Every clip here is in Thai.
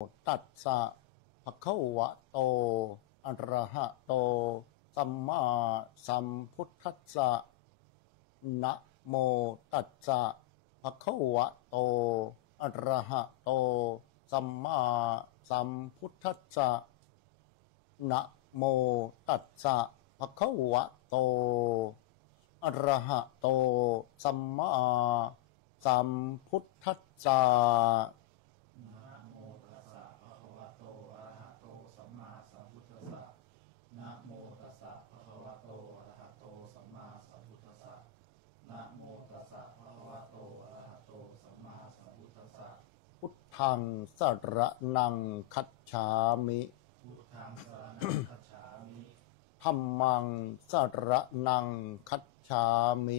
ตัสสะภะคะวะโตอะระหะโตสัมมาสัมพุทธัสสะนะโมตัสสะภะคะวะโตอะระหะโตสัมมาสัมพุทธัสสะนะโมตัสสะภะคะวะโตอะระหะโตสัมมาสัมพุทธัสสะพุทธังสรณังคัจฉามิธัมมังสรณังคัจฉามิ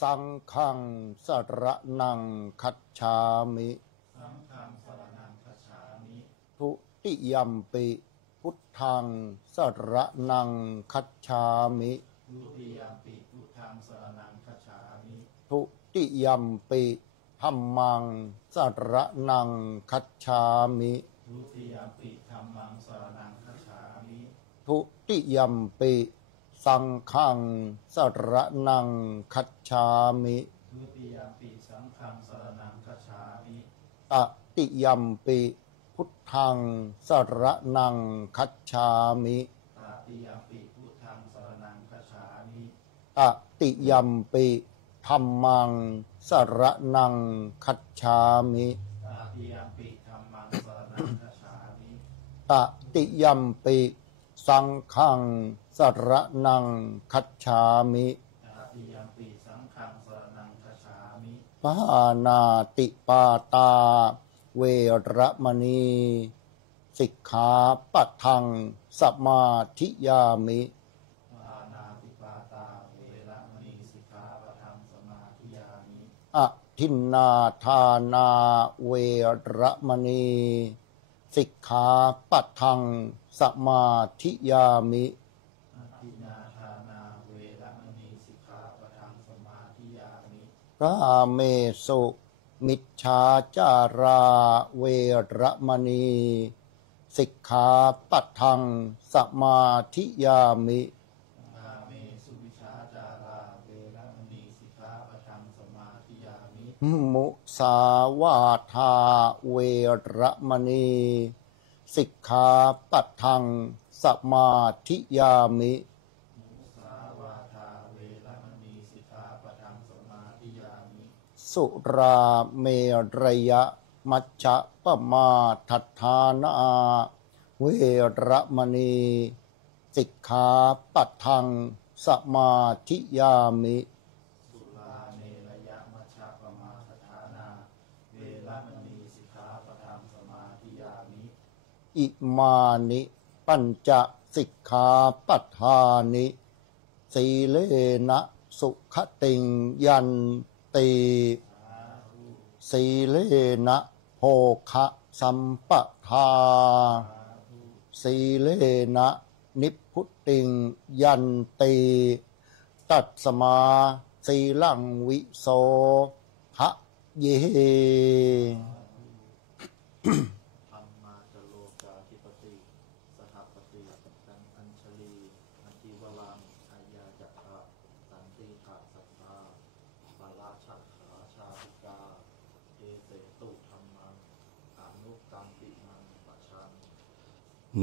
สังฆังสรณังคัจฉามิทุติยัมปิพุทธังสรณังคัจฉามิทุติยัมปิธัมมังสรณังคัจฉามิทุติยัมปิสังฆังสรณังคัจฉามิตติยัมปิพุทธังสรณังคัจฉามิตติยัมปิธัมมังสรณังคัจฉามิตติยัมปิสังฆังสรณังคัจฉามิปานาติปาตาเวระมณีสิกขาปะทังสมาธิยามิอทินนาทานาเวระมณีสิกขาปะทังสมาธิยามิกาเมสุมิจฉาจาราเวระมณีสิกขาปะทังสมาธิยามิมุสาวาทาเวระมณีสิกขาปะทังสมาธิยามิสุราเมรยะมัชฌะปมาทัฏฐานาเวระมณีสิกขาปะทังสมาธิยามิอิมานิปัญจสิกขาปัฏฐานิสีเลนะสุขติงยันติสีเลนะโภคะสัมปทาสีเลนะนิพพุติงยันติตัสมาสีลังวิโสภะเย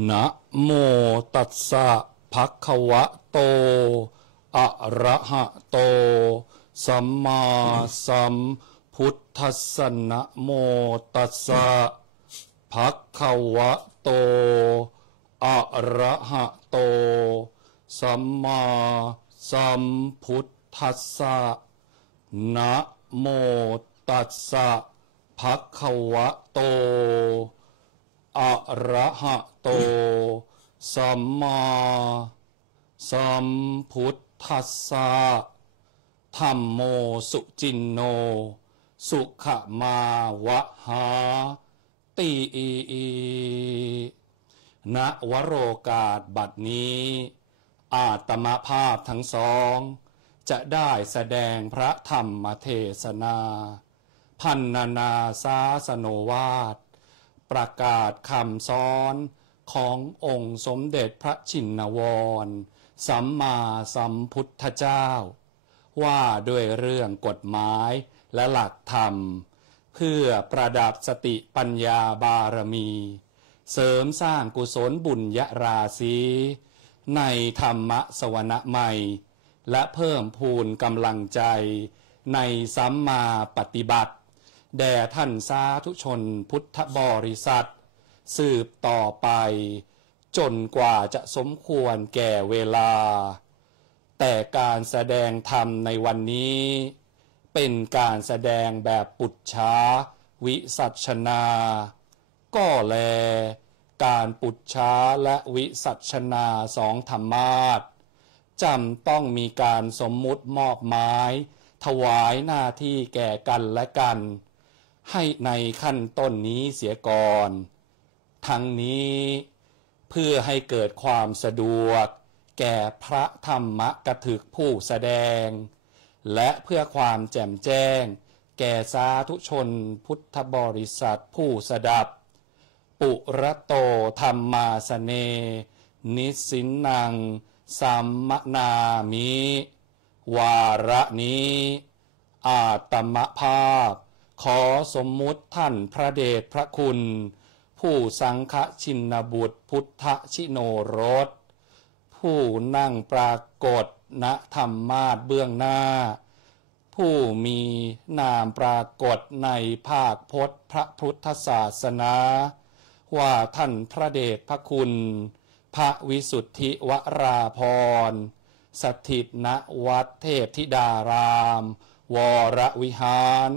นะโมตัสสะภะคะวะโตอะระหะโตสัมมาสัมพุทธัสสะนะโมตัสสะภะคะวะโตอะระหะโตสัมมาสัมพุทธัสสะนะโมตัสสะภะคะวะโตอะระหะโตสัมมาสัมพุทธัสสะธัมโมสุจินโนสุขมาวะหาติณวโรกาสบัดนี้อาตมภาพทั้งสองจะได้แสดงพระธรรมเทศนา พันนาศาสโนวาทประกาศคำสอนขององค์สมเด็จพระชินวรสัมมาสัมพุทธเจ้าว่าด้วยเรื่องกฎหมายและหลักธรรมเพื่อประดับสติปัญญาบารมีเสริมสร้างกุศลบุญญาราศีในธรรมสวนะใหม่และเพิ่มพูนกำลังใจในสัมมาปฏิบัติแด่ท่านสาธุชนพุทธบริษัทสืบต่อไปจนกว่าจะสมควรแก่เวลาแต่การแสดงธรรมในวันนี้เป็นการแสดงแบบปุจฉาวิสัชนาก็แลการปุจฉาและวิสัชนาสองธรรมาสจำต้องมีการสมมุติมอบหมายถวายหน้าที่แก่กันและกันให้ในขั้นต้นนี้เสียก่อนทั้งนี้เพื่อให้เกิดความสะดวกแก่พระธรรมกถึกผู้แสดงและเพื่อความแจ่มแจ้งแก่สาธุชนพุทธบริษัทผู้สดับปุระโตธรรมาสเนนิสินนังสัมมนามิวาระนี้อาตมภาพขอสมมุติท่านพระเดชพระคุณผู้สังฆชินบุตรพุทธชิโนรสผู้นั่งปรากฏณธรรมาสเบื้องหน้าผู้มีนามปรากฏในภาคพจน์พระพุทธศาสนาว่าท่านพระเดชพระคุณพระวิสุทธิวราภรณ์สถิตณวัดเทพธิดารามวรวิหาร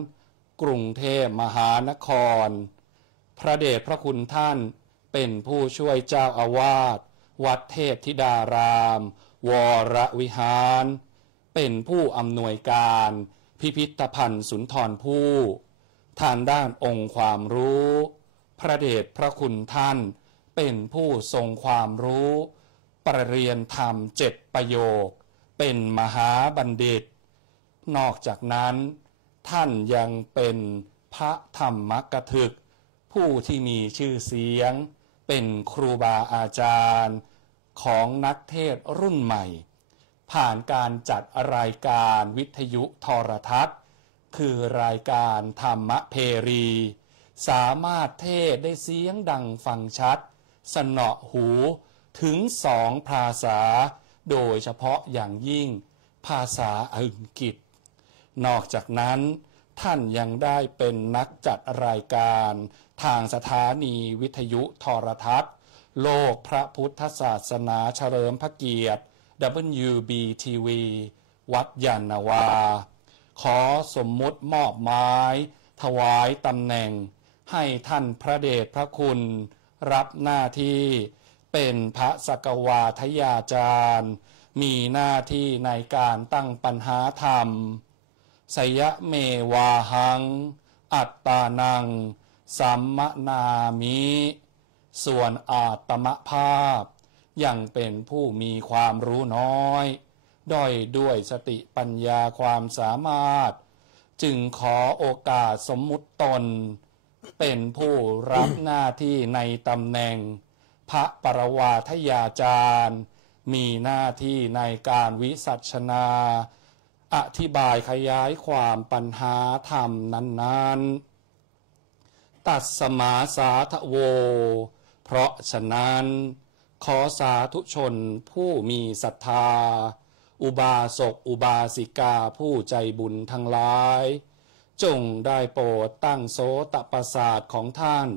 กรุงเทพมหานครพระเดชพระคุณท่านเป็นผู้ช่วยเจ้าอาวาสวัดเทพธิดารามวรวิหารเป็นผู้อำนวยการพิพิธภัณฑ์สุนทรภู่ทางด้านองค์ความรู้พระเดชพระคุณท่านเป็นผู้ทรงความรู้ประเรียนธรรม7 ประโยคเป็นมหาบัณฑิตนอกจากนั้นท่านยังเป็นพระธรรมกถึกผู้ที่มีชื่อเสียงเป็นครูบาอาจารย์ของนักเทศน์รุ่นใหม่ผ่านการจัดรายการวิทยุโทรทัศน์คือรายการธรรมเพรีสามารถเทศได้เสียงดังฟังชัดสนอหูถึง2 ภาษาโดยเฉพาะอย่างยิ่งภาษาอังกฤษนอกจากนั้นท่านยังได้เป็นนักจัดรายการทางสถานีวิทยุโทรทัศน์โลกพระพุทธศาสนาเฉลิมพระเกียรติ WBTV วัดยานนาวาขอสมมุติมอบหมายถวายตำแหน่งให้ท่านพระเดชพระคุณรับหน้าที่เป็นพระสกวาทยาจารย์มีหน้าที่ในการตั้งปัญหาธรรมสยะเมวาหังอัตตานังสัมมนามิส่วนอาตมภาพยังเป็นผู้มีความรู้น้อยด้อยด้วยสติปัญญาความสามารถจึงขอโอกาสสมมุติตนเป็นผู้รับหน้าที่ในตำแหน่งพระปรวาทยาจารย์มีหน้าที่ในการวิสัชนาอธิบายขยายความปัญหาธรรมนั้นๆตัสสมาสาทโวเพราะฉะนั้นขอสาธุชนผู้มีศรัทธาอุบาสกอุบาสิกาผู้ใจบุญทั้งหลายจงได้โปรดตั้งโสตประสาทของท่าน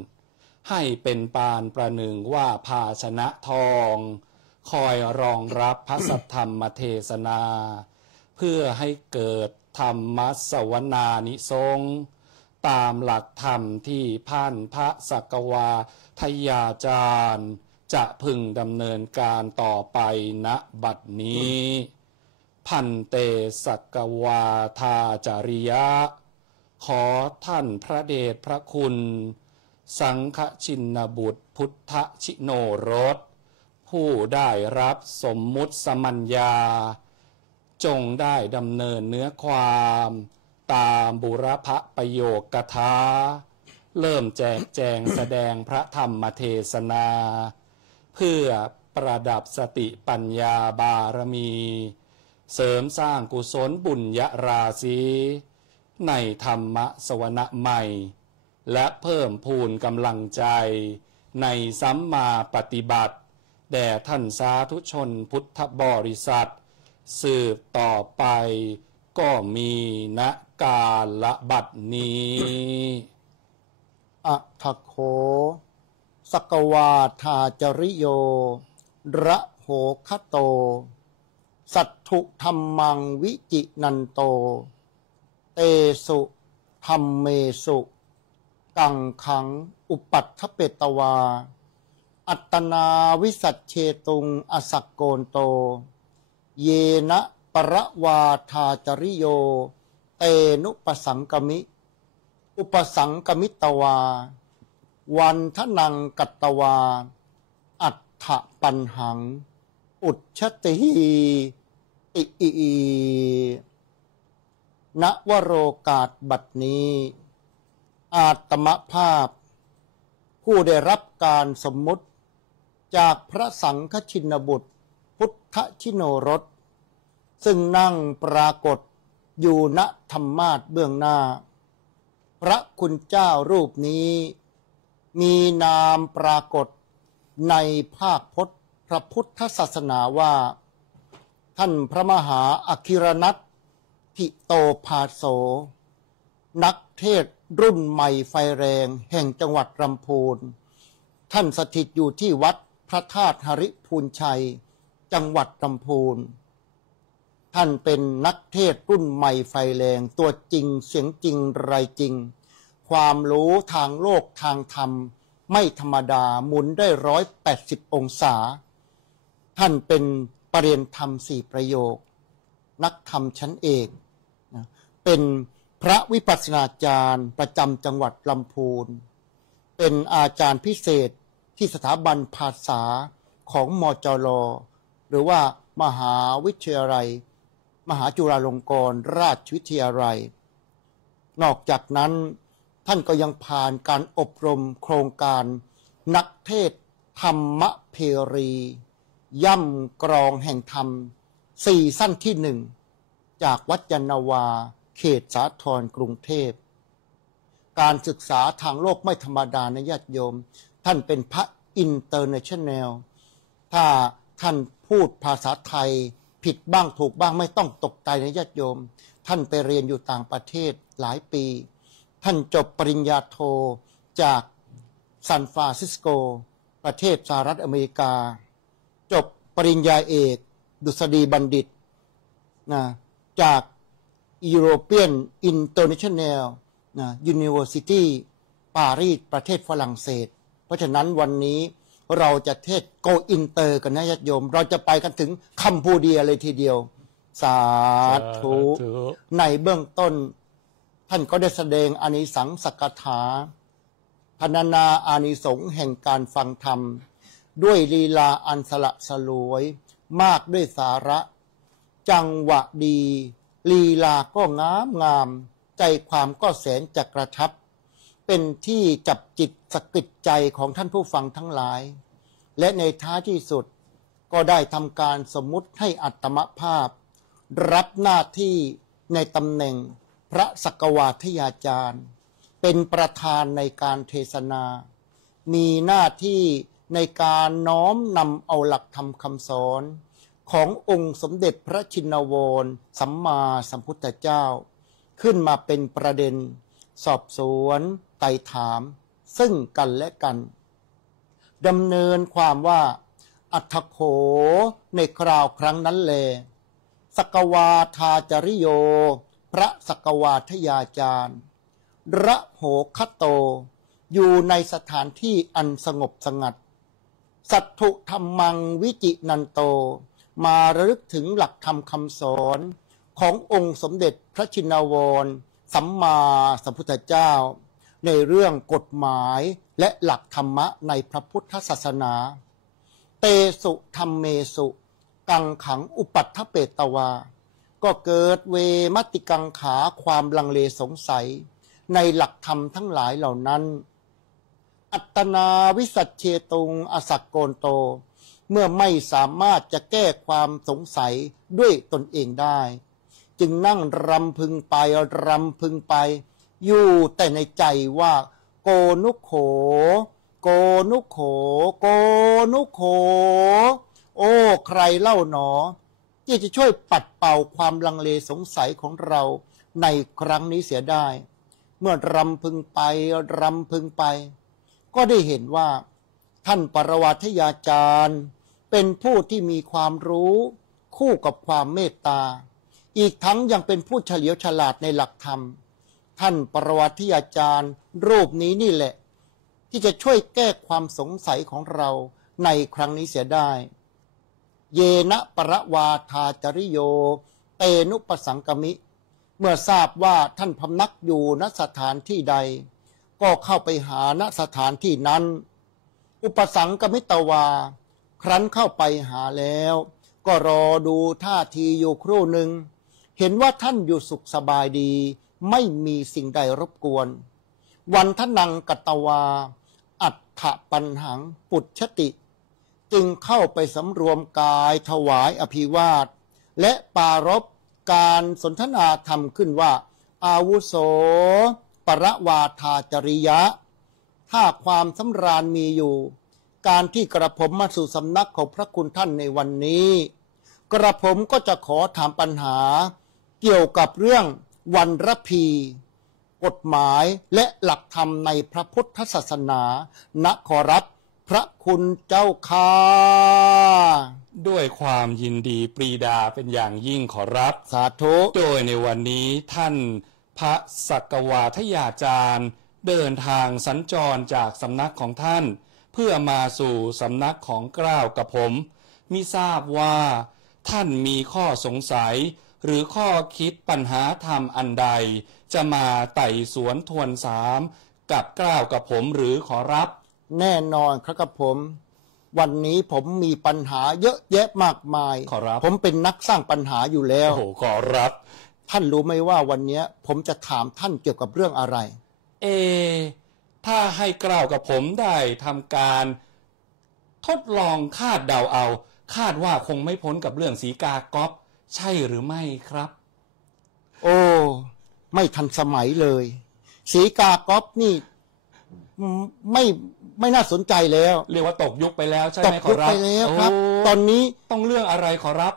ให้เป็นปานประหนึ่งว่าภาชนะทองคอยรองรับพระสัทธรรมเทศนาเพื่อให้เกิดธรรมสวนานิสงส์ตามหลักธรรมที่ท่านพระสักวาทยาจารย์จะพึงดำเนินการต่อไปณบัดนี้พันเตสักวาทาจริยะขอท่านพระเดชพระคุณสังฆชินบุตรพุทธชิโนรสผู้ได้รับสมมุติสมัญญาจงได้ดำเนินเนื้อความ ตามบุรพประโยคกถาเริ่มแจกแจงแสดงพระธรรมเทศนา เพื่อประดับสติปัญญาบารมี เสริมสร้างกุศลบุญญาราศีในธรรมสวนะใหม่ และเพิ่มพูนกำลังใจในสัมมาปฏิบัติแด่ท่านสาธุชนพุทธบริษัทสืบต่อไปก็มีณกาลบัดนี้อะทะโขสกวาทาจริโยระโหคโตสัตถุธรรมังวิจินันโตเตสุธรรมเมสุกังขังอุปัฏฐเปตวาอัตตนาวิสัชเชตุงอสักโกนโตเยนะปรวาทาจริโยเตนุปสังกมิอุปสังกมิตวาวันทนังกัตตวาอัฏฐปัญหังอุจฉติติอิณวโรกาสบัดนี้อาตมภาพผู้ได้รับการสมมุติจากพระสังฆชินบุตรพุทธชิโนรสซึ่งนั่งปรากฏอยู่ณธรรมาสน์เบื้องหน้าพระคุณเจ้ารูปนี้มีนามปรากฏในภาคพจน์พระพุทธศาสนาว่าท่านพระมหาอคิรนัทธิโตภาโสนักเทศน์รุ่นใหม่ไฟแรงแห่งจังหวัดลำพูนท่านสถิตอยู่ที่วัดพระธาตุหริพูนชัยจังหวัดลำพูนท่านเป็นนักเทศน์รุ่นใหม่ไฟแรงตัวจริงเสียงจริงไรจริงความรู้ทางโลกทางธรรมไม่ธรรมดาหมุนได้180องศาท่านเป็นปรริญญาธรรม4ประโยคนักธรรมชั้นเอกเป็นพระวิปัสสนาจารย์ประจำจังหวัดลำพูนเป็นอาจารย์พิเศษที่สถาบันภาษาของมจร.หรือว่ามหาวิทยาลัยมหาจุฬาลงกรณราชวิทยาลัยนอกจากนั้นท่านก็ยังผ่านการอบรมโครงการนักเทศธรรมเพรีย่ำกรองแห่งธรรมซีซั่นที่1จากวัดยานนาวาเขตสาทรกรุงเทพการศึกษาทางโลกไม่ธรรมดานะญาติโยมท่านเป็นพระอินเตอร์เนชั่นแนลถ้าท่านพูดภาษาไทยผิดบ้างถูกบ้างไม่ต้องตกใจนะญาติโยมท่านไปเรียนอยู่ต่างประเทศหลายปีท่านจบปริญญาโทจากซานฟรานซิสโกประเทศสหรัฐอเมริกาจบปริญญาเอกดุษฎีบัณฑิตนะจาก European International University ปารีสประเทศฝรั่งเศสเพราะฉะนั้นวันนี้เราจะเทศโกอินเตอร์กันนะญาติโยมเราจะไปกันถึงคัมพูเดียเลยทีเดียวสาธุในเบื้องต้นท่านก็ได้แสดงอานิสังสกถาพรรณนาอานิสงส์แห่งการฟังธรรมด้วยลีลาอันสละสลวยมากด้วยสาระจังหวะดีลีลาก็งามใจความก็แสนจะกระทับเป็นที่จับจิตสะกิดใจของท่านผู้ฟังทั้งหลายและในท้ายที่สุดก็ได้ทำการสมมุติให้อัตมภาพรับหน้าที่ในตำแหน่งพระสกวาทยาจารย์เป็นประธานในการเทศนามีหน้าที่ในการน้อมนำเอาหลักธรรมคำสอนขององค์สมเด็จพระชินวรสัมมาสัมพุทธเจ้าขึ้นมาเป็นประเด็นสอบสวนไต่ถามซึ่งกันและกันดำเนินความว่าอัฏฐโขในคราวครั้งนั้นแลสกวาทาจริโยพระสกวาทยาจารย์ระโหคโตอยู่ในสถานที่อันสงบสงัดสัตถุธรรมังวิจินันโตมาระลึกถึงหลักธรรมคำสอนขององค์สมเด็จพระชินวรสัมมาสัมพุทธเจ้าในเรื่องกฎหมายและหลักธรรมะในพระพุทธศาสนาเตสุธรรมเมสุกังขังอุปัฏฐเปตวา ก็เกิดเวมติกังขาความลังเลสงสัยในหลักธรรมทั้งหลายเหล่านั้นอัตนาวิสัชเชตุงอสักโกนโตเมื่อไม่สามารถจะแก้ความสงสัยด้วยตนเองได้จึงนั่งรำพึงไปอยู่แต่ในใจว่าโกนุโขโกนุโขโกนุโขโอ้ใครเล่าหนอที่จะช่วยปัดเป่าความลังเลสงสัยของเราในครั้งนี้เสียได้เมื่อรำพึงไปก็ได้เห็นว่าท่านปรวัตยาจารย์เป็นผู้ที่มีความรู้คู่กับความเมตตาอีกทั้งยังเป็นผู้เฉลียวฉลาดในหลักธรรมท่านปรวัตยาจารย์รูปนี้นี่แหละที่จะช่วยแก้ความสงสัยของเราในครั้งนี้เสียได้เยนะปรวาทาจริโยเตนุปสังกมิเมื่อทราบว่าท่านพำนักอยู่ณสถานที่ใดก็เข้าไปหาณสถานที่นั้นอุปสังกมิตวาครั้นเข้าไปหาแล้วก็รอดูท่าทีอยู่ครู่หนึ่งเห็นว่าท่านอยู่สุขสบายดีไม่มีสิ่งใดรบกวนวันทนังกตวาอัฏฐปัญหังปุจฉติจึงเข้าไปสำรวมกายถวายอภิวาทและปารภการสนทนาธรรมขึ้นว่าอาวุโสปรวาทาจริยะถ้าความสำราญมีอยู่การที่กระผมมาสู่สำนักของพระคุณท่านในวันนี้กระผมก็จะขอถามปัญหาเกี่ยวกับเรื่องวันระพีกฎหมายและหลักธรรมในพระพุทธศาสนานะขอรับพระคุณเจ้าค่าด้วยความยินดีปรีดาเป็นอย่างยิ่งขอรับสาธุโดยในวันนี้ท่านพระสักวาทยาจารย์เดินทางสัญจรจากสำนักของท่านเพื่อมาสู่สำนักของเกล้ากับผมมิทราบว่าท่านมีข้อสงสัยหรือข้อคิดปัญหาธรรมอันใดจะมาไต่สวนทวนถามกับเกล้ากับผมหรือขอรับแน่นอนครับผมวันนี้ผมมีปัญหาเยอะแยะมากมายขอรับผมเป็นนักสร้างปัญหาอยู่แล้วโอ้ขอรับท่านรู้ไหมว่าวันนี้ผมจะถามท่านเกี่ยวกับเรื่องอะไรถ้าให้เกล้ากับผมได้ทำการทดลองคาดเดาเอาคาดว่าคงไม่พ้นกับเรื่องสีกาก๊อปใช่หรือไม่ครับโอ้ไม่ทันสมัยเลยสีกาก๊อปนี่ไม่น่าสนใจแล้วเรียกว่าตกยุคไปแล้วใช่ไหมขอรับตกยุคไปแล้วครับตอนนี้ต้องเรื่องอะไรขอรับ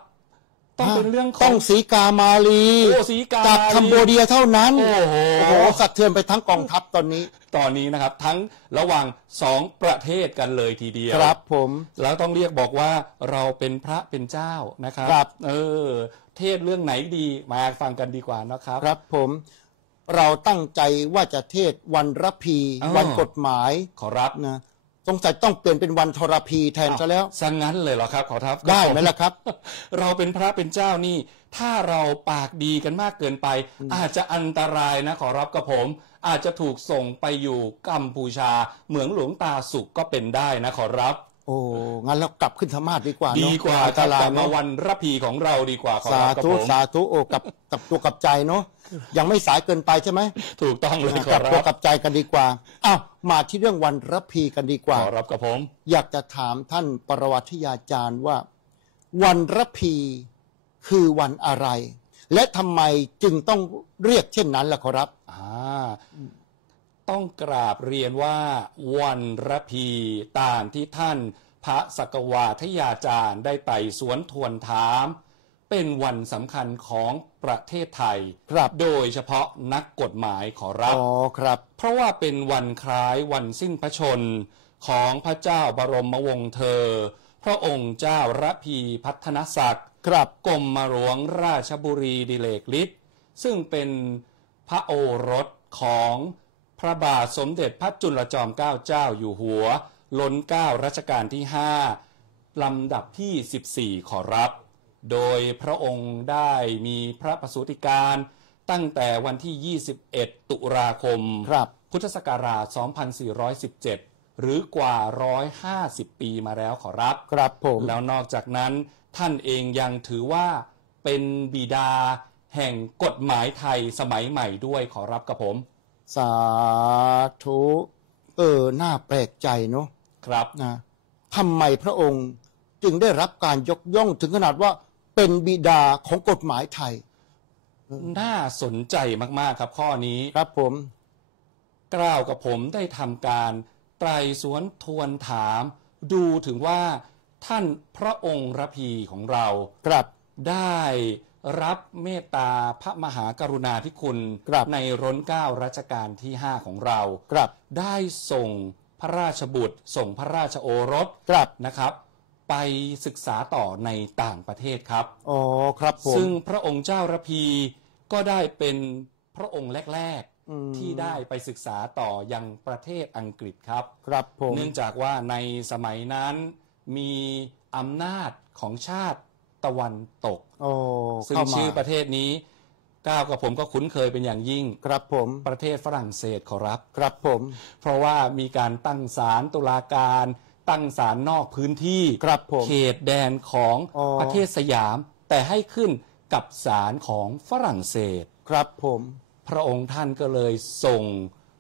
ต้องเป็นเรื่องของต้องสีกามาลีจากคัมโบเดียเท่านั้นโอ้โหสะเทือนไปทั้งกองทัพตอนนี้นะครับทั้งระหว่าง2ประเทศกันเลยทีเดียวครับผมแล้วต้องเรียกบอกว่าเราเป็นพระเป็นเจ้านะครับเทศเรื่องไหนดีมาฟังกันดีกว่านะครับครับผมเราตั้งใจว่าจะเทศวันระพีวันกฎหมายขอรับนะสงสัยต้องเปลี่ยนเป็นวันทรพีแทนซะแล้วซะงั้นเลยเหรอครับขอรับได้ไหมล่ะครับเราเป็นพระเป็นเจ้านี่ถ้าเราปากดีกันมากเกินไปอาจจะอันตรายนะขอรับกับผมอาจจะถูกส่งไปอยู่กัมพูชาเหมืองหลวงตาสุขก็เป็นได้นะขอรับโอ้งั้นเรากลับขึ้นธรรมาสดีกว่าดีกว่าถ้ากลับมาวันระพีของเราดีกว่าขอรับกับผมสาธุโอ้กับตัวกับใจเนาะยังไม่สายเกินไปใช่ไหมถูกต้องเลยขอรับกับตัวกับใจกันดีกว่าอ้าวมาที่เรื่องวันระพีกันดีกว่าขอรับกับผมอยากจะถามท่านปรวัตยาจารย์ว่าวันระพีคือวันอะไรและทำไมจึงต้องเรียกเช่นนั้นล่ะครับต้องกราบเรียนว่าวันระพีตามที่ท่านพระสักวาทยาจารย์ได้ไต่สวนทวนถามเป็นวันสำคัญของประเทศไทยโดยเฉพาะนักกฎหมายขอรับเพราะว่าเป็นวันคล้ายวันสิ้นพระชนม์ของพระเจ้าบรมวงศ์เธอพระองค์เจ้าระพีพัฒนศักดิ์กรมหลวงราชบุรีดิเลกฤทธิ์ซึ่งเป็นพระโอรสของพระบาทสมเด็จพระจุลจอมเกล้าเจ้าอยู่หัวล้นเกล้ารัชกาลที่5ลำดับที่14ขอรับโดยพระองค์ได้มีพระประสูติการตั้งแต่วันที่21ตุลาคมพุทธศักราช2417หรือกว่า150ปีมาแล้วขอรับครับผมแล้วนอกจากนั้นท่านเองยังถือว่า เป็นบิดาแห่งกฎหมายไทยสมัยใหม่ด้วยขอรับกับผม สาธุน่าแปลกใจเนาะ ครับ นะทำไมพระองค์จึงได้รับการยกย่องถึงขนาดว่าเป็นบิดาของกฎหมายไทย น่าสนใจมากๆครับข้อนี้ ครับผม กล่าวกับผมได้ทำการไตรสวนทวนถาม ดูถึงว่าท่านพระองค์ระพีของเรา ครับ ได้รับเมตตาพระมหากรุณาธิคุณ ครับ ในร้นเกล้ารัชกาลที่ 5 ของเรา ครับ ได้ส่งพระราชบุตร ส่งพระราชโอรส ครับ นะครับ ไปศึกษาต่อในต่างประเทศครับ อ๋อครับผม ซึ่งพระองค์เจ้าระพีก็ได้เป็นพระองค์แรก อืม ๆ ที่ได้ไปศึกษาต่อยังประเทศอังกฤษครับ ครับผม เนื่องจากว่าในสมัยนั้นมีอำนาจของชาติตะวันตก โอ้ ซึ่ง เข้ามา ชื่อประเทศนี้ก้าวกับผมก็คุ้นเคยเป็นอย่างยิ่ง ครับผม ประเทศฝรั่งเศสขอรับ ครับผม เพราะว่ามีการตั้งศาลตุลาการ ตั้งศาลนอกพื้นที่ ครับผม เขตแดนของ อ๋อ ประเทศสยาม แต่ให้ขึ้นกับศาลของฝรั่งเศส ครับผม พระองค์ท่านก็เลยส่ง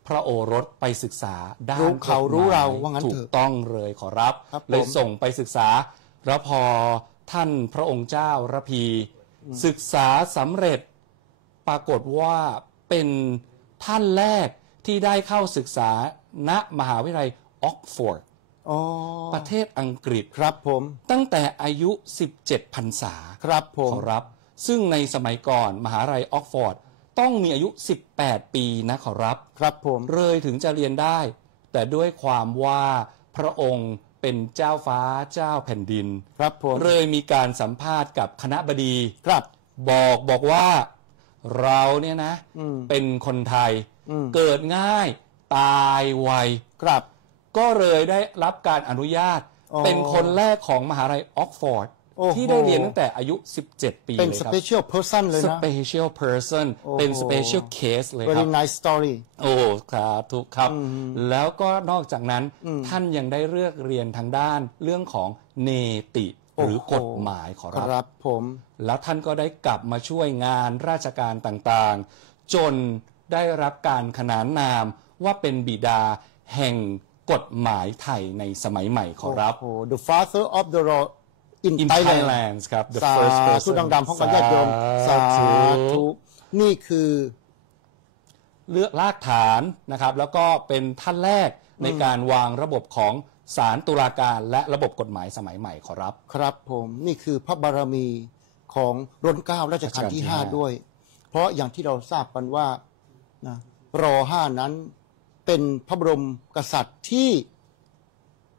พระโอรสไปศึกษาด้าน รู้เขา กฎหมย รู้เราว่างั้น ถู เถ ก อะ ต้องเลยขอรับ ครับผม เลยส่งไปศึกษา แล้วพอท่านพระองค์เจ้าระพี ศึกษาสำเร็จปรากฏว่าเป็นท่านแรกที่ได้เข้าศึกษาณมหาวิทยาลัยออกฟอร์ด อ๋อ ประเทศอังกฤษ ครับผม ตั้งแต่อายุ 17 พรรษา ครับผม ขอรับ ซึ่งในสมัยก่อนมหาลัยออกฟอร์ดต้องมีอายุ 18 ปีนะขอรับ ครับผม เลยถึงจะเรียนได้ แต่ด้วยความว่าพระองค์เป็นเจ้าฟ้าเจ้าแผ่นดิน ครับผม เลยมีการสัมภาษณ์กับคณะบดี ครับ บอกว่าเราเนี่ยนะ อืม เป็นคนไทย อืม เกิดง่ายตายไว ครับ ก็เลยได้รับการอนุญาต อ๋อ เป็นคนแรกของมหาลัยออกฟอร์ด โอ้โห ที่ได้เรียนตั้งแต่อายุ 17 ปี เป็น เลยครับ special person เลยนะ special person โอ้โห เป็น special case เลยค very รับ nice story โอ้ครับถูกครับ อืม แล้วก็นอกจากนั้น อืม ท่านยังได้เลือกเรียนทางด้านเรื่องของเนติหรือ โอ้โห กฎหมายขอ ค รับ รับผม แล้วท่านก็ได้กลับมาช่วยงานราชการต่างๆ จนได้รับการขนานนามว่าเป็นบิดาแห่งกฎหมายไทยในสมัยใหม่ขอรับ โอ้โห the father of the law in In Thailand Thailand ครับ the สา first ธุ person ดังๆพร้อมกันญาติโยมสาธุนี่คือ เลือกรากฐานนะครับ แล้วก็เป็นท่านแรกในการวางระบบของศาลตุลาการและระบบกฎหมายสมัยใหม่ขอรับ ครับผมนี่คือพระบารมีของรัชกาลรัชกาลที่ 5 ด้วย เพราะอย่างที่เราทราบกันว่านะร.5 นั้นเป็นพระบรมกษัตริย์ที่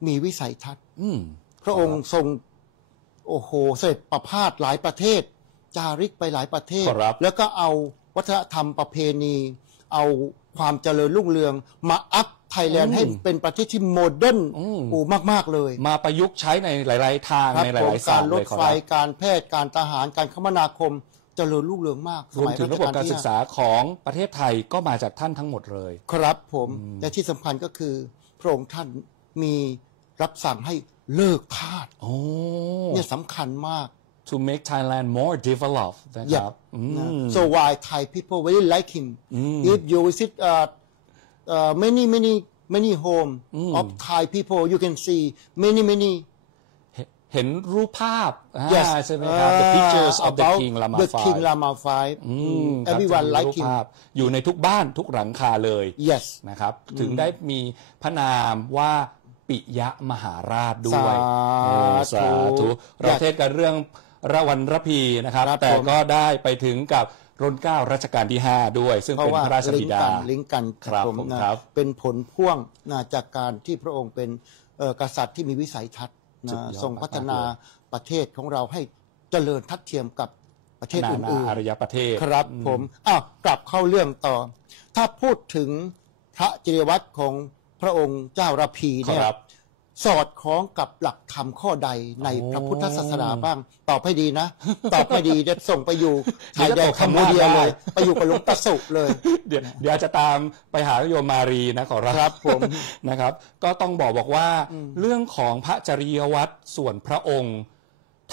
มีวิสัยทัศน์ อืม พระองค์ทรงโอ้โหเสด็จประพาสหลายประเทศ จาริกไปหลายประเทศ ขอรับ แล้วก็เอาวัฒนธรรมประเพณี เอาความเจริญรุ่งเรือง มาอัพไทยแลนด์ให้เป็นประเทศที่โมเดิร์นโอ้มากๆเลย มาประยุกต์ใช้ในหลาย ๆ ทาง ครับ ในห ผม ลายๆศา การ สตร์ ร เล ถ ยขอ ไฟ รับ การแพทย์การทหารการคมนาคมเจริญรุ่งเรืองมาก รวมถึงระบบการศึกษา ที่ ของประเทศไทยก็มาจากท่านทั้งหมดเลย 5ครับผมและที่สำคัญก็คือพระองค์ท่านมีรับสั่งให้เลิกทาส โอ้ เนี่ยสำคัญมาก to make Thailand more developed นะครับอืม So why Thai people really like him? If you visit many home of Thai people, you can see many เห็นรูปภาพ yes ใช่ไหมครับ the pictures of the about King Lama the King V Lama V. ครับ Everyone จะมี like รูป him. ภาพอยู่ในทุกบ้านทุกหลังคาเลย Yes. นะครับ ถึงได้มีพระนามว่าปิยมหาราชด้วย สาธุ โอ้สาธุเราเทศกันเรื่องระวันระพีนะครับ ครับ แต่ ผม ก็ได้ไปถึงกับรัชกาลรัชกาลที่ 5 ด้วย ซึ่ง เพราะ เป็น ว่า พระราช ลิ บิ งก์ ดา กันลิงก์กัน ครับ ผม ผม นะครับ เป็นผลพ่วงนะจากการที่พระองค์เป็นกษัตริย์ที่มีวิสัยทัศน์ สุด นะ ยอด ทรงพัฒนาประเทศของเราให้เจริญทัดเทียมกับประเทศ นา อื่ นาน อารยประเทศ ๆครับผมอ้าวกลับเข้าเรื่องต่อ ถ้าพูดถึงพระจริยวัตรของพระองค์เจ้าระพีเนี่ย ครับ สอดคล้องกับหลักธรรมข้อใดในพระพุทธศาสนาบ้าง ตอบให้ดีนะ ตอบไม่ดีจะส่งไปอยู่ชายแดนคัมพูเดียเลย ไปอยู่กับหลวงตาสุเลย เดี๋ยวจะตามไปหาโยมมารีนะขอรับ ครับผม นะครับ ก็ต้องบอกว่าเรื่องของพระจริยวัตรส่วนพระองค์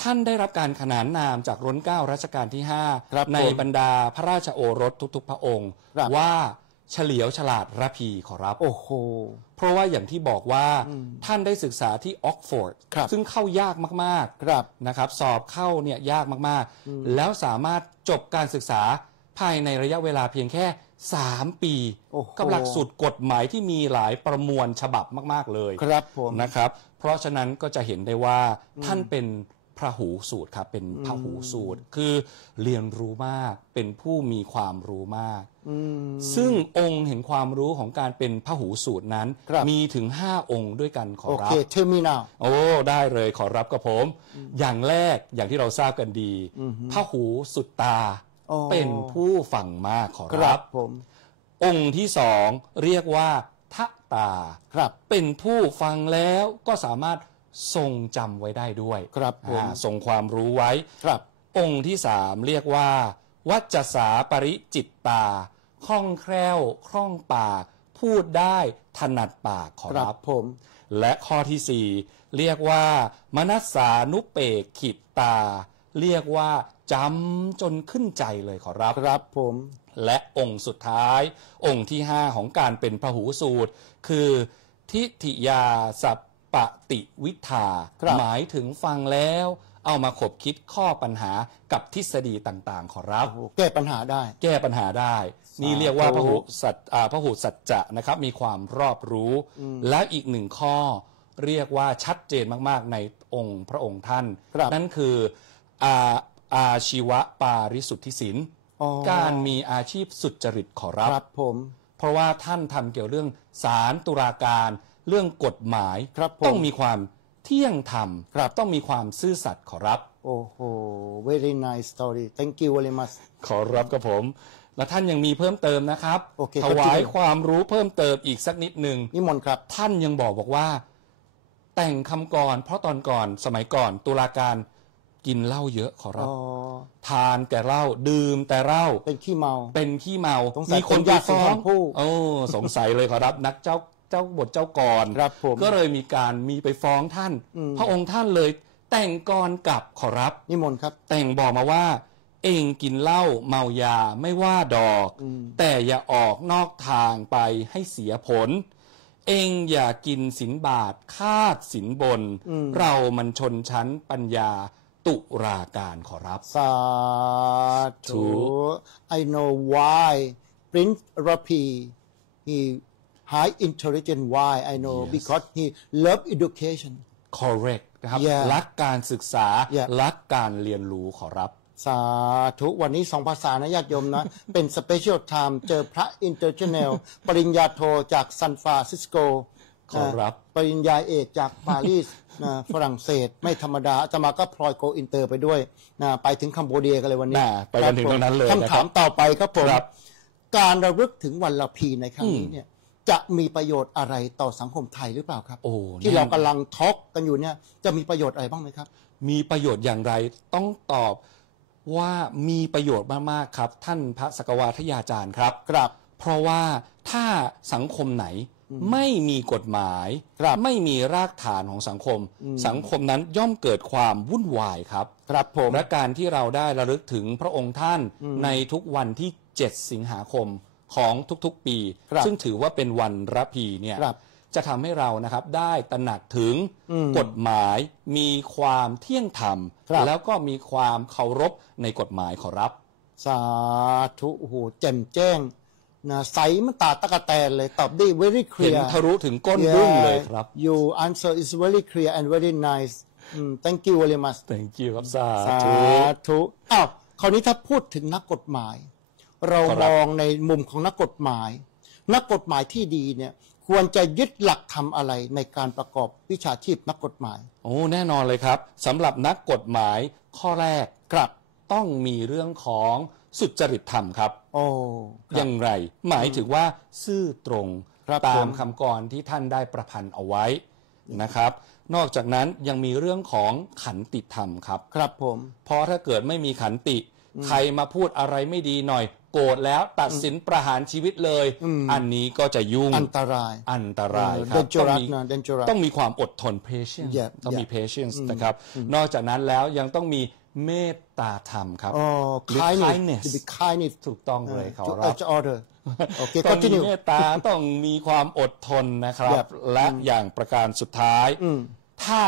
ท่านได้รับการขนานนามจากรัชกาลรัชกาลที่ ครับ 5 ในบรรดาพระราชโอรสทุกๆพระองค์ ครับ ว่าเฉลียวฉลาดระพีขอรับ โอ้โห เพราะว่าอย่างที่บอกว่าท่านได้ศึกษาที่ออกฟอร์ด ครับ ซึ่งเข้ายากมาก ครับ ๆนะครับสอบเข้าเนี่ยยากมากๆ แล้วสามารถจบการศึกษาภายในระยะเวลาเพียงแค่ 3 ปี โอ้โห กับหลักสูตรกฎหมายที่มีหลายประมวลฉบับมากๆเลย ครับผม นะครับ เพราะฉะนั้นก็จะเห็นได้ว่าท่านเป็นพหูสูตรครับเป็นพหูสูตร คือเรียนรู้มากเป็นผู้มีความรู้มาก ซึ่งองค์แห่งความรู้ของการเป็นพหูสูตรนั้น ครับ มีถึง 5 องค์ด้วยกันขอ โอ รั เค บ เทอร์มินาล โอ้ได้เลยขอรับกับผม อย่างแรกอย่างที่เราทราบกันดีพหูสุตตา อ๋อ เป็นผู้ฟังมากขอ ค รั รับ บผม องค์ที่สองเรียกว่าทะตา ครับ เป็นผู้ฟังแล้วก็สามารถทรงจำไว้ได้ด้วย ครับผม ทรงความรู้ไว้ ครับ องค์ที่สามเรียกว่า วัจจสาปริจิตตาคล่องแคล่วคล่องปาก พูดได้ถนัดปากขอ ครั รั บบ ผม และข้อที่สี่เรียกว่ามนัสสานุเปกขิตา เรียกว่าจำจนขึ้นใจเลยขอรับ ครับผม และองค์สุดท้าย องค์ที่ 5 ของการเป็นพหูสูตร คือทิฏฐิยาสัปปติวิทา ครับ หมายถึงฟังแล้วเอามาขบคิดข้อปัญหากับทฤษฎีต่างๆ ขอรับ โอ้โหแก้ปัญหาได้ แก้ปัญหาได้ นี่เรียกว่าพหุสัจจะนะครับมีความรอบรู้ และอีกหนึ่งข้อเรียกว่าชัดเจนมากๆในองค์พระองค์ท่าน ครับ นั่นคืออาชีวปาริสุทธิศิลป์ อ๋อ การมีอาชีพสุจริตขอรับ ครับผม เพราะว่าท่านทำเกี่ยวเรื่องศาลตุลาการเรื่องกฎหมาย ครับผม ต้องมีความเที่ยงธรรม ครับ ต้องมีความซื่อสัตย์ขอรับ โอ้โห very nice story thank you very much ขอรับกับผม และท่านยังมีเพิ่มเติมนะครับ โอเค ถวาย continue ความรู้เพิ่มเติมอีกสักนิดหนึ่ง นิมนต์ครับ ท่านยังบอกว่า แต่งคำกรเพราะตอนก่อนสมัยก่อนตุลาการกินเหล้าเยอะขอรับ อ๋อ ทานแต่เหล้าดื่มแต่เหล้า เป็นขี้เมา เป็นขี้เมา สงสัย มีคน คน ไป ยาก ฟ้อ สุนท ง รภู่ โอ้สงสัยเลยขอรับ นักเจ้าบทเจ้ากร ครับผม ก็เลยมีการมีไปฟ้องท่าน พระองค์ท่านเลยแต่งกรกลับขอรับ นิมนต์ครับ แต่งบอกมาว่า เองกินเหล้าเมายาไม่ว่าดอก แต่อย่าออกนอกทางไปให้เสียผล เองอย่ากินสินบาทคาดสินบน เรามันชนชั้นปัญญาตุราการขอรับ สาธุ I know why Prince Rapi he high intelligent why I know Yes. because he love education correct นะครับ Yeah. รักการศึกษา Yeah. รักการเรียนรู้ขอรับ สาธุวันนี้2 ภาษานะญาติโยมนะ เป็น Special Time เจอพระ International ปริญญาโทจากซานฟรานซิสโก ขอรับ ปริญญาเอกจากปารีส นะฝรั่งเศสไม่ธรรมดาอาตมาก็พลอยโกอินเตอร์ไปด้วยนะไปถึงคัมโบเดียกันเลยวันนี้ น่าไปกันถึงตรงนั้นเลย คำถามต่อไปครับผม ครับ การระลึกถึงวันละพีในครั้งนี้เนี่ยจะมีประโยชน์อะไรต่อสังคมไทยหรือเปล่าครับ โอ้ ที่เรากำลังทอล์กกันอยู่เนี่ยจะมีประโยชน์อะไรบ้างไหมครับ มีประโยชน์อย่างไรต้องตอบว่ามีประโยชน์มากๆครับท่านพระสกวาทยาจารย์ครับ ครับ เพราะว่าถ้าสังคมไหนไม่มีกฎหมาย ครับ ไม่มีรากฐานของสังคม สังคมนั้นย่อมเกิดความวุ่นวายครับ ครับผม และการที่เราได้ระลึกถึงพระองค์ท่านในทุกวันที่ 7 สิงหาคมของทุกๆปี ครับ ซึ่งถือว่าเป็นวันระพีเนี่ย ครับ จะทำให้เรานะครับได้ตระหนักถึงกฎหมาย มีความเที่ยงธรรม ครับ แล้วก็มีความเคารพในกฎหมายขอรับ สาธุโอ้โหแจ่มแจ้งนะใสมันตาตะกะแตนเลยตอบได้ very เห็น clear ทะลุถึงก้นบึ้งเลยครับ Your answer is very clear and very nice thank you very much thank you ครับสา สา ธุ ธุอ้าวคราวนี้ถ้าพูดถึงนักกฎหมาย เรา ครับ มองในมุมของนักกฎหมาย นักกฎหมายที่ดีเนี่ยควรจะยึดหลักทำอะไรในการประกอบวิชาชีพนักกฎหมาย โอ้แน่นอนเลยครับสำหรับนักกฎหมายข้อแรก ครับ ต้องมีเรื่องของสุจริตธรรมครับ โอ้ค อ รับ ย่างไรหมายถึงว่าซื่อตรง ครับ ตา ผม ม คำกรที่ท่านได้ประพันธ์เอาไว้นะครับ นอกจากนั้นยังมีเรื่องของขันติธรรมครับ ครับผม เพราะถ้าเกิดไม่มีขันติ ใครมาพูดอะไรไม่ดีหน่อย โกรธแล้วตัดสินประหารชีวิตเลย อันนี้ก็จะยุ่งอันตรายครับdangerous ต้องมีความอดทน patience ต้องมี patience นะครับนอกจากนั้นแล้วยังต้องมีเมตตาธรรมครับ kindness ถูกต้องเลยขอรับ ต้องมีเมตตาต้องมีความอดทนนะครับและอย่างประการสุดท้ายถ้า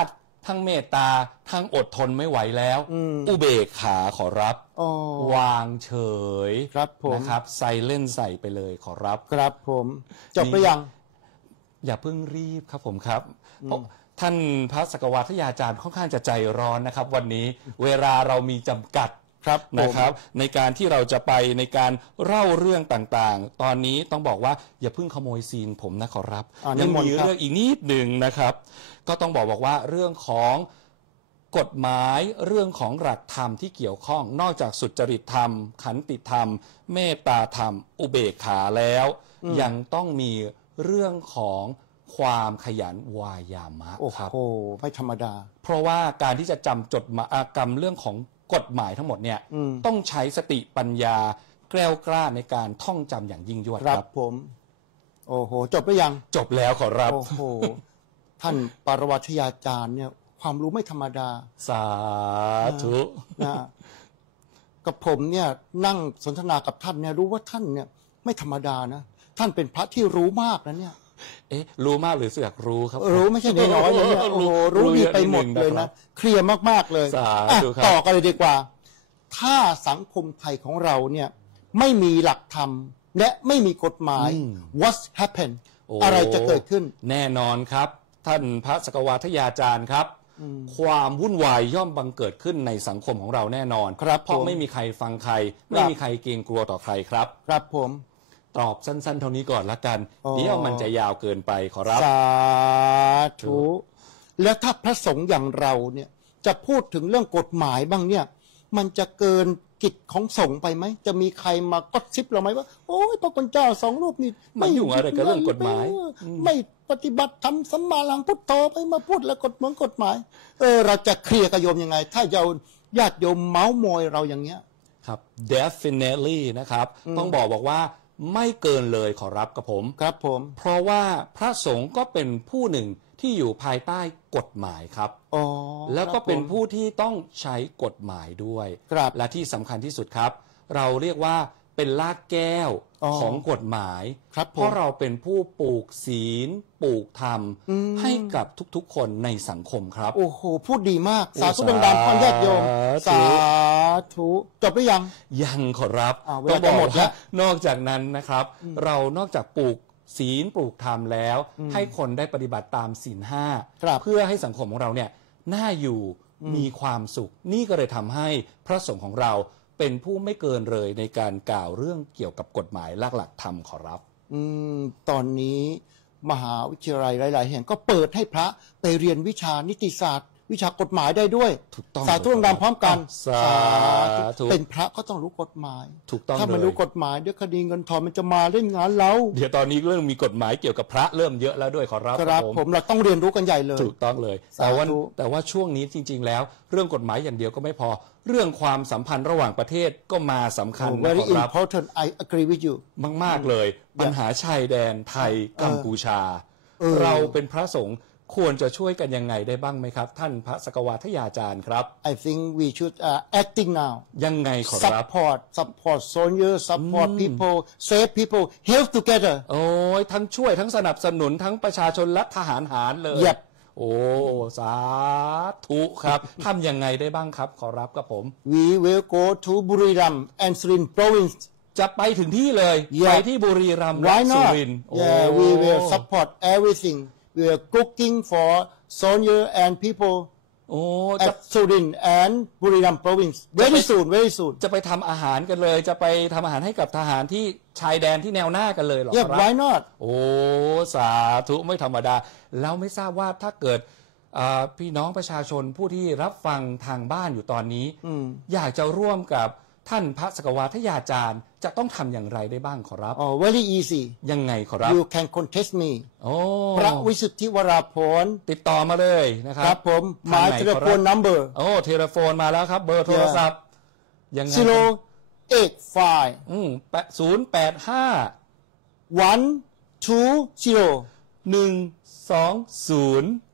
ทั้งเมตตาทั้งอดทนไม่ไหวแล้วอุเบกขาขอรับวางเฉยนะครับไซเล่นใส่ไปเลยขอรับครับผมจบไปยังอย่าเพิ่งรีบครับผมครับเพราะท่านพระสกวาทยาจารย์ค่อนข้างจะใจร้อนนะครับวันนี้เวลาเรามีจำกัดนะครับในการที่เราจะไปในการเล่าเรื่องต่างๆตอนนี้ต้องบอกว่าอย่าเพิ่งขโมยซีนผมนะขอรับยังมีเรื่องอีกนิดหนึ่งนะครับก็ต้องบอกว่าเรื่องของกฎหมายเรื่องของหลักธรรมที่เกี่ยวข้องนอกจากสุจริตธรรมขันติธรรมเมตตาธรรมอุเบกขาแล้วยังต้องมีเรื่องของความขยันวายามะครับโอ้ไม่ธรรมดาเพราะว่าการที่จะจำจดกรรมเรื่องของกฎหมายทั้งหมดเนี่ยต้องใช้สติปัญญาแกล้วกล้าในการท่องจำอย่างยิ่งยวดครับผมโอ้โหจบไปยังจบแล้วขอรับโอ้โหท่านปรวัตยาจารย์เนี่ยความรู้ไม่ธรรมดาสาธุนะกับผมเนี่ยนั่งสนทนากับท่านเนี่ยรู้ว่าท่านเนี่ยไม่ธรรมดานะท่านเป็นพระที่รู้มากนะเนี่ยรู้มากหรือเสือกรู้ครับรู้ไม่ใช่น้อยๆเลยเนี่ยโอ้โหรู้ดีไปหมดเลยนะเคลียร์มากๆเลยต่อกันเลยดีกว่าถ้าสังคมไทยของเราเนี่ยไม่มีหลักธรรมและไม่มีกฎหมาย what happen อะไรจะเกิดขึ้นแน่นอนครับท่านพระสกวาทยาจารย์ครับความวุ่นวายย่อมบังเกิดขึ้นในสังคมของเราแน่นอนเพราะไม่มีใครฟังใครไม่มีใครเกรงกลัวต่อใครครับครับผมตอบสั้นๆเท่านี้ก่อนละกันเดี๋ยวมันจะยาวเกินไปขอรับสาธุแล้วถ้าพระสงฆ์อย่างเราเนี่ยจะพูดถึงเรื่องกฎหมายบ้างเนี่ยมันจะเกินกิจของสงฆ์ไปไหมจะมีใครมาก็ซิบเราไหมว่าโอ้ยพระคุณเจ้าสองรูปนี่ไม่ยุ่งอะไรกับเรื่องกฎหมายไม่ปฏิบัติธรรมสัมมาหลังพุทโธไปมาพูดแล้วกฎหมายเราจะเคลียร์กับโยมยังไงถ้าญาติโยมเมาส์มอยเราอย่างเงี้ยครับ definitely นะครับต้องบอกว่าไม่เกินเลยขอรับกับผมครับผมเพราะว่าพระสงฆ์ก็เป็นผู้หนึ่งที่อยู่ภายใต้กฎหมายครับแล้วก็เป็นผู้ที่ต้องใช้กฎหมายด้วยและที่สำคัญที่สุดครับเราเรียกว่าเป็นรากแก้วของกฎหมายเพราะเราเป็นผู้ปลูกศีลปลูกธรรมให้กับทุกๆคนในสังคมครับโอ้โหพูดดีมากสาธุดังๆพ่อญาติโยมสาธุจบหรือยังขอรับก็บอกว่านอกจากนั้นนะครับเรานอกจากปลูกศีลปลูกธรรมแล้วให้คนได้ปฏิบัติตามศีล5เพื่อให้สังคมของเราเนี่ยน่าอยู่มีความสุขนี่ก็เลยทำให้พระสงฆ์ของเราเป็นผู้ไม่เกินเลยในการกล่าวเรื่องเกี่ยวกับกฎหมายหลักธรรมขอรับตอนนี้มหาวิทยาลัยหลายๆแห่งก็เปิดให้พระไปเรียนวิชานิติศาสตร์วิชากฎหมายได้ด้วยถูกต้องสาธุดังๆพร้อมกันสาธุเป็นพระก็ต้องรู้กฎหมายถูกต้องถ้ามันรู้กฎหมายเดี๋ยวคดีเงินทองมันจะมาเล่นงานเราเดี๋ยวตอนนี้เรื่องมีกฎหมายเกี่ยวกับพระเริ่มเยอะแล้วด้วยขอรับครับผมเราต้องเรียนรู้กันใหญ่เลยถูกต้องเลยแต่ว่าช่วงนี้จริงๆแล้วเรื่องกฎหมายอย่างเดียวก็ไม่พอเรื่องความสัมพันธ์ระหว่างประเทศก็มาสำคัญนะครับ Very important I agree with you มากๆเลยปัญหาชายแดนไทยกัมพูชาเราเป็นพระสงฆ์ควรจะช่วยกันยังไงได้บ้างไหมครับท่านพระสกวาทยาจารย์ครับ I think we should acting now ยังไงขอรับ support soldiers support people save people help together โอ้ยทั้งช่วยทั้งสนับสนุนทั้งประชาชนและทหารหารเลยโอ้สาธุครับทำยังไงได้บ้างครับขอรับกับผม We will go to Buriram and Surin province จะไปถึงที่เลยไปที่บุรีรัมย์และสุรินทร์ Yeah we will support everything we are cooking for soldier and people at Surin and Buriram province very soon จะไปทำอาหารกันเลยจะไปทำอาหารให้กับทหารที่ชายแดนที่แนวหน้ากันเลยหรอครับ Yeah why not โอ้สาธุไม่ธรรมดาแล้วไม่ทราบว่าถ้าเกิดพี่น้องประชาชนผู้ที่รับฟังทางบ้านอยู่ตอนนี้อยากจะร่วมกับท่านพระสกวาทยาจารย์จะต้องทำอย่างไรได้บ้างขอรับvery easy ยังไงขอรับ You can contact me พระวิสุทธิวราภรณ์ติดต่อมาเลยนะครับครับผมหมาย telephone number โทรโฟนมาแล้วครับเบอร์โทรศัพท์ยังไง 85 120 120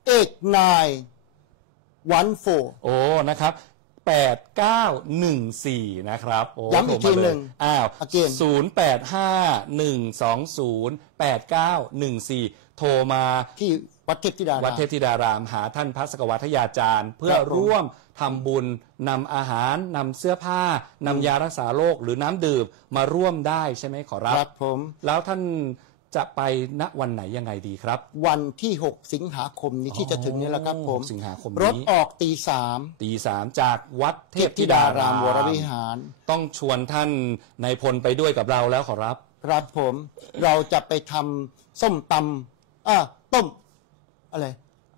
8914โอ้นะครับ8914นะครับโอ้ ย้ำอีกทีหนึ่ง again 0851208914 โทรมา ที่วัดเทพธิดาราม วัดเทพธิดารามหาท่านพระสกวัทยาจารย์ เพื่อร่วมทำบุญนำอาหารนำเสื้อผ้านำยารักษาโรคหรือน้ำดื่มมาร่วมได้ใช่ไหมขอรับ ครับผม แล้วท่านจะไปณวันไหนยังไงดีครับ วันที่ 6 สิงหาคมนี้ที่จะถึงนี้แหละครับผม สิงหาคม รถ นี้ ออกตี ตีสามจากวัด 3 เท เท พ พ ธิ ธิ ดา ดาราร าม ม วรวิหาร ต้องชวนท่านนายพลไปด้วยกับเราแล้วขอรับ ครับผมเราจะไปทำส้มตำต้มอะไร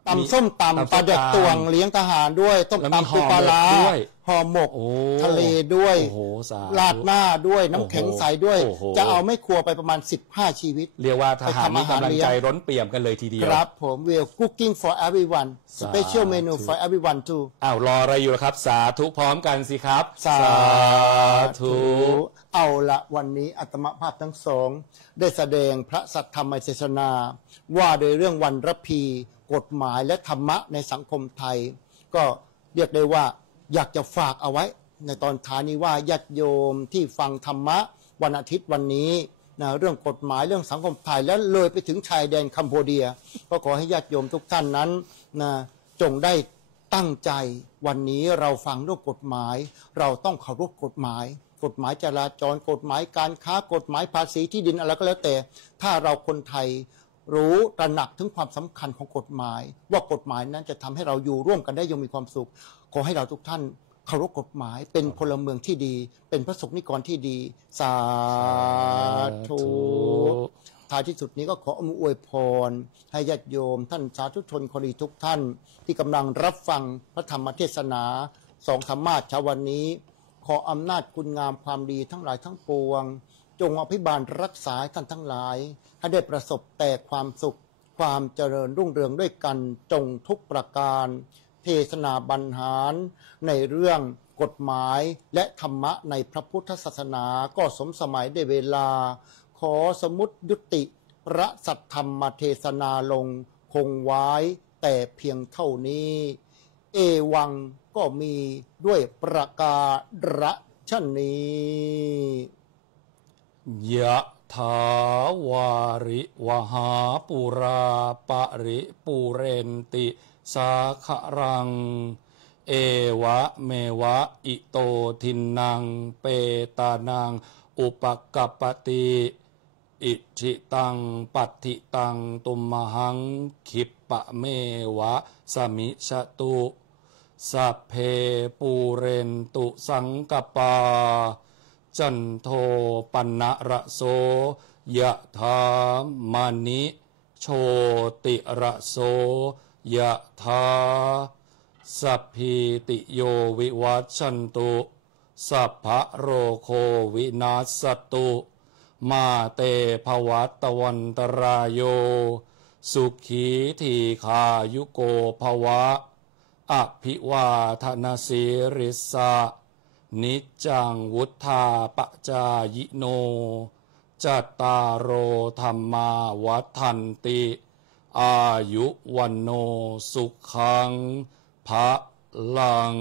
ตำส้มตำปลาเด็กตวงเลี้ยงทหารด้วยต้ม แล้วมี ตำปูปลาร้า ห่อหมกด้วย ห่อหมก โอ้ ทะเลด้วย โอ้โหสาธุ ราดหน้าด้วยน้ำแข็งใสด้วย โอ้โห จะเอาไม่ครัวไปประมาณ15 ชีวิต เรียกว่าทหาร ไปทำ มี อาหาร กำลัง เลี้ยง ใจร้นเปี่ยมกันเลยทีเดียว ครับผม we'll cooking for everyone สาธุ special menu for everyone too อ้าวรออะไรอยู่ล่ะครับ สาธุพร้อมกันสิครับ สา ธุ เอาละวันนี้อัตมภาพทั้งสอง ได้แสดงพระสัทธรรมเทศนา ว่าโดยเรื่องวันระพีกฎหมายและธรรมะในสังคมไทย ก็เรียกได้ว่าอยากจะฝากเอาไว้ในตอนท้ายนี้ว่าญาติโยมที่ฟังธรรมะวันอาทิตย์วันนี้นะเรื่องกฎหมายเรื่องสังคมไทยและเลยไปถึงชายแดนคัมโบเดีย ก็ขอให้ญาติโยมทุกท่านนั้นนะจงได้ตั้งใจวันนี้เราฟังเรื่องกฎหมาย เราต้องเคารพกฎหมาย กฎหมายจราจรกฎหมายการค้ากฎหมายภาษีที่ดินอะไรก็แล้วแต่ ถ้าเราคนไทยรู้ตระหนักถึงความสำคัญของกฎหมาย ว่ากฎหมายนั้นจะทำให้เราอยู่ร่วมกันได้อยังมีความสุข ขอให้เราทุกท่านเคารพกฎหมายเป็นพลเมืองที่ดี เป็นพระสงฆ์นิกรที่ดี สาธุท้ายที่สุดนี้ก็ขออวยพรให้ญาติโยมท่านสาธุชนคนดีทุกท่าน ที่กำลังรับฟังพระธรรมเทศนาสองธรรมาสเช้าวันนี้ ขออำนาจคุณงามความดีทั้งหลายทั้งปวง จงอภิบาลรักษาท่านทั้งหลายให้ได้ประสบแต่ความสุข ความเจริญรุ่งเรืองด้วยกันจงทุกประการ เทศนาบรรหารในเรื่องกฎหมายและธรรมะในพระพุทธศาสนาก็สมสมัยได้เวลา ขอสมุติยุติพระสัทธรรมเทศนาลงคงไว้แต่เพียงเท่านี้ เอวังก็มีด้วยประการฉนี้ ยะถาวาริวหาปุราปริปุเรนติสาขรัง เอวะเมวะอิโตทินังเปตานังอุปกัปปติอิจิตังปัตติตังตุมหังคิปปะเมวะสมิชตุสัพเพปูเรนตุสังกปาจันโทปนะระโสยะถามณิโชติระโสยะถาสัพพิติโยวิวัชชันตุสัพพะโรโควินาศตุมาเตภวัตวันตรายโยสุขีทีขายุโกภวะอภิวาทนาสิริสะนิจจังวุธาปจายโนจัตตารโอธรรมาวัฏันติอายุวันโนสุขังพะลัง